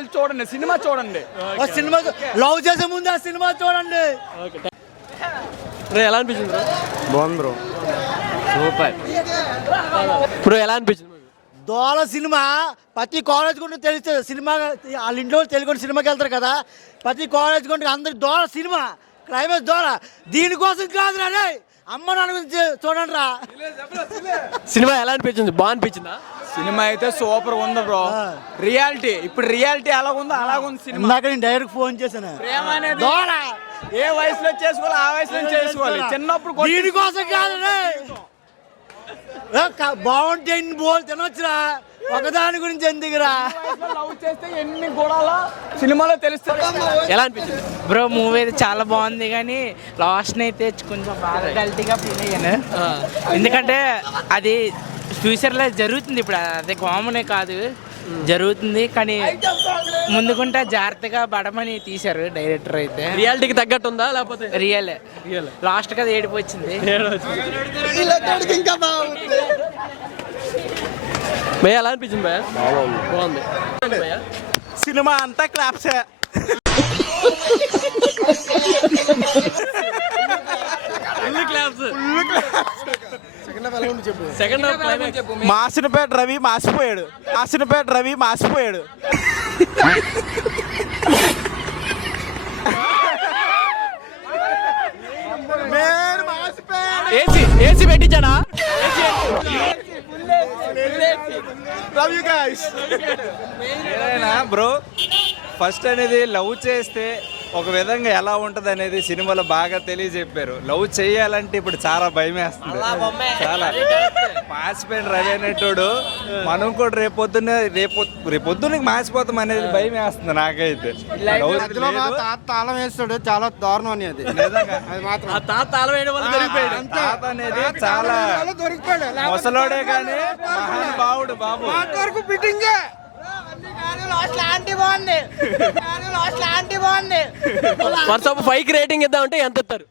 వెళ్ళి చూడండి, సినిమా చూడండి. సినిమా లవ్ చేసే ముందు ఆ సినిమా చూడండి. ఎలా అనిపించింది బ్రో? బాగుంది బ్రో, సూపర్ బ్రో. ఎలా అనిపించింది? దోళ సినిమా ప్రతి కాలేజ్ కూడా తెలుస్తుంది. సినిమా వాళ్ళ ఇంట్లో తెలుగుని సినిమాకి వెళ్తారు కదా, ప్రతి కాలేజ్ కూడా అందరికి దోళ సినిమా క్లైమాక్స్ దోళ. దీనికోసం కాదు రా, అమ్మ నాన్న గురించి చూడండి రా. సినిమా ఎలా అనిపించింది? బాగా అనిపించిందా? సినిమా అయితే సూపర్ ఉంది బ్రో. రియాలిటీ ఇప్పుడు రియాలిటీ ఎలా ఉందో అలాగుంది సినిమా. ఇందాక నేను డైరెక్ట్ ఫోన్ చేశాను. ప్రేమ అనేది దోళ ఏ వయసులో చేసుకోవాలి ఆ వయసులో చేసుకోవాలి. చిన్నప్పుడు దీనికోసం కాదు బాగుంటే ఎన్ని బోల్ తినొచ్చురా, ఒకదాని గురించి ఎందుకురా. లవ్ చేస్తే ఎన్ని గొడవలో సినిమాలో తెలుస్తుంది. ఎలా అనిపించింది బ్రో? మూవీ అయితే చాలా బాగుంది, కానీ లాస్ట్ అయితే కొంచెం బాగా గల్టీగా ఫీల్ అయ్యాను. ఎందుకంటే అది ఫ్యూచర్లో జరుగుతుంది, ఇప్పుడు అదే కామనే కాదు, జరుగుతుంది. కానీ ముందుకుంటే జాగ్రత్తగా పడమని తీశారు డైరెక్టర్ అయితే. రియాలిటీకి తగ్గట్టు ఉందా లేకపోతే? రియల్ లాస్ట్ కదా ఏడుపు వచ్చింది. భయ్య ఎలా అనిపించింది? భయ్య బాగుంది. సినిమా అంతా క్లాప్సే. సెకండ్ మాసినపేట రవి మాసిపోయాడు. ఏసీ పెట్టించానా? బ్రో, ఫస్ట్ అనేది లవ్ చేస్తే ఒక విధంగా ఎలా ఉంటది అనేది సినిమాలో బాగా తెలియజెప్పారు. లవ్ చేయాలంటే ఇప్పుడు చాలా భయం వేస్తుంది. చాలా మాసిపోయిన రవి అనేటోడు మనం కూడా రేపొద్దున మాసిపోతాం అనేది భయం వేస్తుంది నాకైతే. తాళం వేస్తాడు, చాలా దారుణం అనేది. తాత అనేది చాలా ముసలోడే కానీ మహానుభావుడు బాబు. వాట్సాప్ 5కి రేటింగ్ ఇద్దామంటే ఎంత ఇస్తారు?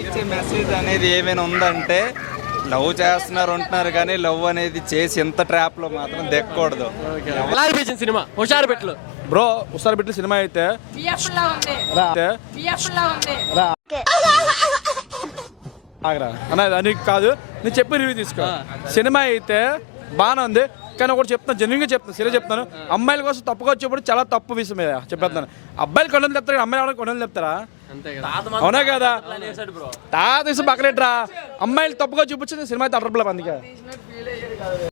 ఇచ్చే మెసేజ్ అనేది ఏమైనా ఉందంటే, లవ్ చేస్తున్నారు ఉంటున్నారు కానీ లవ్ అనేది చేసి ఎంత ట్రాప్ లో మాత్రం దెక్కకూడదు. ఎలా అనిపించింది సినిమా? హుషారు పెట్లు బ్రో, ఒకసారి పెట్టి సినిమా అయితే అన్నది అని కాదు, నేను చెప్పి రివ్యూ తీసుకో. సినిమా అయితే బాగానే ఉంది, కానీ ఒకటి చెప్తాను, జెన్యున్గా చెప్తాను, సీరియస్ చెప్తాను. అమ్మాయిల కోసం తప్పుగా వచ్చేప్పుడు చాలా తప్పు విషయం చెప్పేస్తాను. అబ్బాయిలు కొండలు చెప్తారు, అమ్మాయిలు కొండలు చెప్తారా? అవునా కదా? తాత పక్కనెట్రా, అమ్మాయిలు తప్పుగా చూపించింది సినిమా అయితే అడరబుల్ అందుకే.